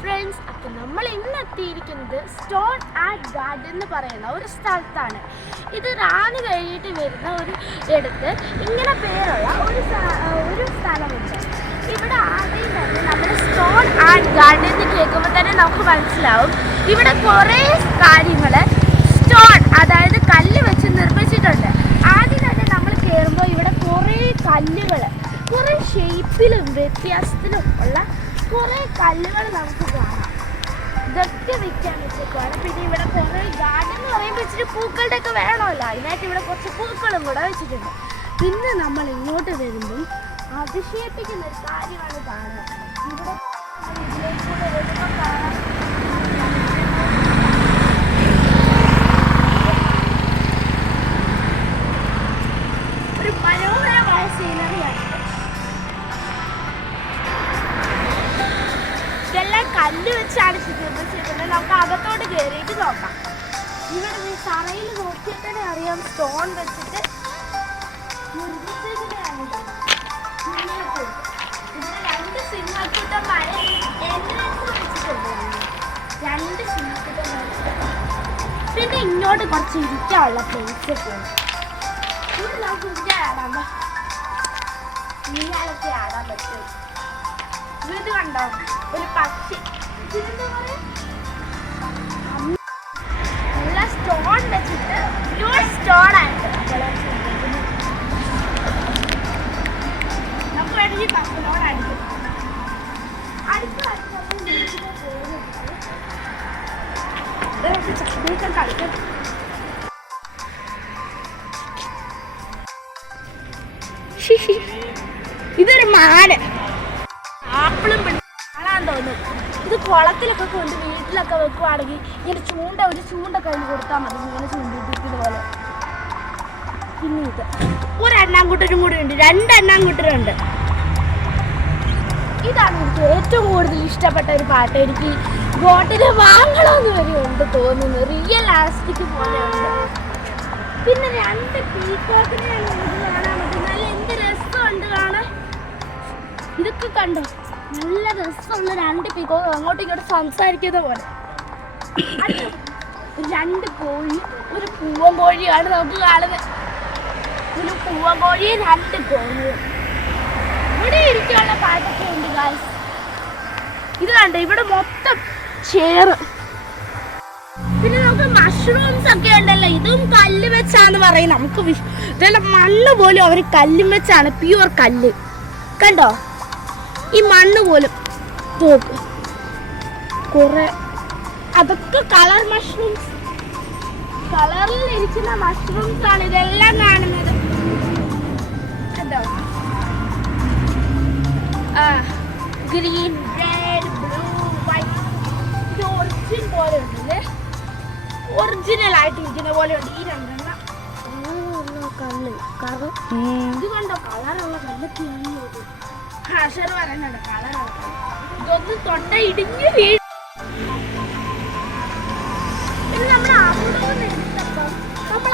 Friends, അപ്പോൾ നമ്മൾ ഇന്ന് എത്തിയിരിക്കുന്നത് സ്റ്റോൺ ആർട്ട് ഗാർഡൻ എന്ന് പറയുന്ന ഒരു സ്ഥലത്താണ്. ഇത് റാണി കഴിഞ്ഞിട്ട് വരുന്ന ഒരു ഇടത്ത് ഇങ്ങനെ പേരുള്ള ഒരു സ്ഥലമുണ്ട്. ഇവിടെ ആദ്യം തന്നെ നമ്മൾ സ്റ്റോൺ ആർട്ട് ഗാർഡൻ എന്ന് കേൾക്കുമ്പോൾ തന്നെ നമുക്ക് മനസ്സിലാവും ഇവിടെ കുറേ കാര്യങ്ങൾ സ്റ്റോൺ, അതായത് കല്ല് വെച്ച് നിർമ്മിച്ചിട്ടുണ്ട്. ആദ്യം തന്നെ നമ്മൾ കയറുമ്പോൾ ഇവിടെ കുറേ കല്ലുകൾ, കുറേ ഷേപ്പിലും വ്യത്യാസത്തിലും ഉള്ള കുറേ കല്ലുകൾ നമുക്ക് കാണാം. ഇതൊക്കെ വെക്കാൻ വെച്ചേക്കാണ്. പിന്നെ ഇവിടെ കുറേ ഗാർഡൻ എന്ന് പറയുമ്പോൾ ഇച്ചിരി പൂക്കളുടെ ഒക്കെ വേണമല്ലോ, അതിനായിട്ട് ഇവിടെ കുറച്ച് പൂക്കളും കൂടെ വെച്ചിട്ടുണ്ട്. പിന്നെ നമ്മൾ ഇങ്ങോട്ട് വരുമ്പം അതിശയിപ്പിക്കുന്ന ഒരു കാര്യമാണ് കാണുക. ഇവിടെ ഇതിലേക്കൂടെ വരുമ്പോൾ കാണാം ഒരു മനോഹരമായ സീനറിയാണ്. ഇതെല്ലാം കല്ല് വെച്ചാണ് നിർമ്മിച്ചിട്ടുണ്ട്. നമുക്ക് അകത്തോട്ട് കയറിയിട്ട് നോക്കാം. ഇവിടെ ഈ തറയിൽ നോക്കിയാൽ തന്നെ അറിയാം സ്റ്റോൺ വെച്ചിട്ട് നിർമ്മിച്ചതിനെയാണ്. ഇവിടെ രണ്ട് സിംഹക്കുട്ടന്മാരെ എൻട്രൻസ് വെച്ചിട്ടുണ്ട്. രണ്ട് സിംഹക്കുട്ടന്മാർ. പിന്നെ ഇങ്ങോട്ട് കുറച്ച് ഇരിക്കാനുള്ള പ്ലേസ് ഒക്കെ ഉണ്ട്. ഇവിടെ നമുക്ക് ഇവിടെ ആടാൻ ഇങ്ങനെയൊക്കെ ആടാൻ പറ്റും. ഇത് കണ്ടോ, ഒരു പക്ഷി. ഇതെന്താ പറയാ, നല്ല സ്റ്റോൺ വെച്ചിട്ട് പ്യൂർ സ്റ്റോൺ ആയിട്ട് നമുക്ക് വേണമെങ്കിൽ കപ്പലോട് അടിക്കും. കളിക്കും. ഇതൊരു മാന് ആപ്പിളും കാണാൻ തോന്നും. ഇത് കുളത്തിലൊക്കെ കൊണ്ട് വീട്ടിലൊക്കെ വെക്കുവാണെങ്കിൽ ഇങ്ങനെ ഒരു ചൂണ്ട കയ്യിൽ കൊടുത്താൽ മതി, ഇങ്ങനെ ചൂണ്ടിപ്പിക്കുന്ന പോലെ. പിന്നെ ഇത് ഒരെണ്ണാൻകുട്ടരും കൂടി ഉണ്ട്, രണ്ടെണ്ണാൻകുട്ടരുണ്ട്. ഇതാണ് എനിക്ക് ഏറ്റവും കൂടുതൽ ഇഷ്ടപ്പെട്ട ഒരു പാട്ട്. എനിക്ക് ബോട്ടിൽ വാങ്ങണമെന്ന് വരെ ഉണ്ട് തോന്നുന്നു, റിയൽ ആസ്റ്റിക് പോലെ ഉണ്ട്. പിന്നെ രണ്ട് പീക്കോക്കിനെയാണ് ഇത് കാണാൻ പറ്റുന്നത്. എന്ത് രസമുണ്ട് കാണാൻ. ഇതൊക്കെ കണ്ടോ, നല്ല രസമുള്ള രണ്ട് പീക്കോക്ക് അങ്ങോട്ടും ഇങ്ങോട്ടും സംസാരിക്കുന്ന പോലെ. രണ്ട് കോഴി, ഒരു പൂവൻ കോഴിയാണ് നമുക്ക് കാണുന്നത്. ഒരു പൂവൻ കോഴിയും രണ്ട് കോഴിയും. ഇവിടെ ഇരിക്കാനുള്ള പാട്ടൊക്കെ ഉണ്ട് ഗായ്സ്. ഇത് കണ്ടോ, ഇവിടെ മൊത്തം ചേറ്. പിന്നെ നമുക്ക് മഷ്റൂംസ് ഒക്കെ ഉണ്ടല്ലോ, ഇതും കല്ല് വെച്ചാന്ന് പറയും. നമുക്ക് ഇതെല്ലാം മണ്ണ് പോലും അവർ കല്ലും വെച്ചാണ്, പ്യുവർ കല്ല്. കണ്ടോ, ഈ മണ്ണ് പോലും തോക്ക് കുറെ, അതൊക്കെ കളർ മഷ്റൂംസ്, കളറിൽ ഇരിക്കുന്ന മഷ്റൂംസ് ആണ് ഇതെല്ലാം കാണുന്നത്. കണ്ടോ, ഗ്രീൻ, റെഡ്, ബ്ലൂ, വൈറ്റ്. ഇത് ഒറിജിൻ പോലെ ഉണ്ടല്ലേ, ഒറിജിനൽ ആയിട്ട് ഇരിക്കുന്ന പോലെ ഉണ്ട് ഈ രണ്ടെണ്ണം. കല്ല് ഇത് കണ്ടോ, കളറുള്ള കല്ലൊക്കെയാണ്. ഹാഷർ പറയുന്നുണ്ട് കളറുള്ള ഇതൊന്നും തൊട്ട ഇടിഞ്ഞ് വീഴും. പിന്നെ നമ്മൾ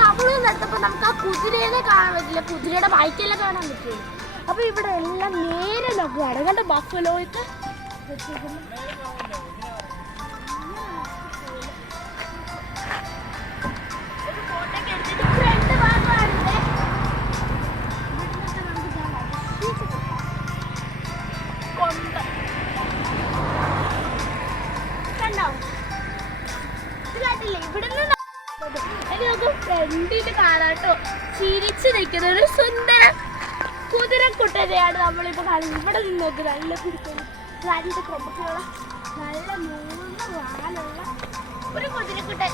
അവിടെ എടുത്തപ്പോൾ നമുക്ക് ആ കുതിരേനെ കാണാൻ പറ്റില്ല, കുതിരയുടെ വയറ്റെല്ലാം കാണാൻ പറ്റില്ല. അപ്പൊ ഇവിടെ എല്ലാം നേരെ നോക്കുകയാണ്. കണ്ടോ, ബഫലോയൊക്കെ വെച്ചിരിക്കുന്നു. ഫ്രണ്ടില് കാണാട്ടോ ചിരിച്ചു നിൽക്കുന്ന ഒരു സുന്ദര കുതിരക്കുട്ടനെയാണ് നമ്മളിപ്പോ കാണുന്നത്. ഇവിടെ നിന്ന് നോക്കി, നല്ല കുതിരക്കുട്ടൻ, രണ്ട് കൊമ്പുകളുള്ള നല്ല മൂന്ന് വാലുള്ള ഒരു കുതിരക്കുട്ടൻ.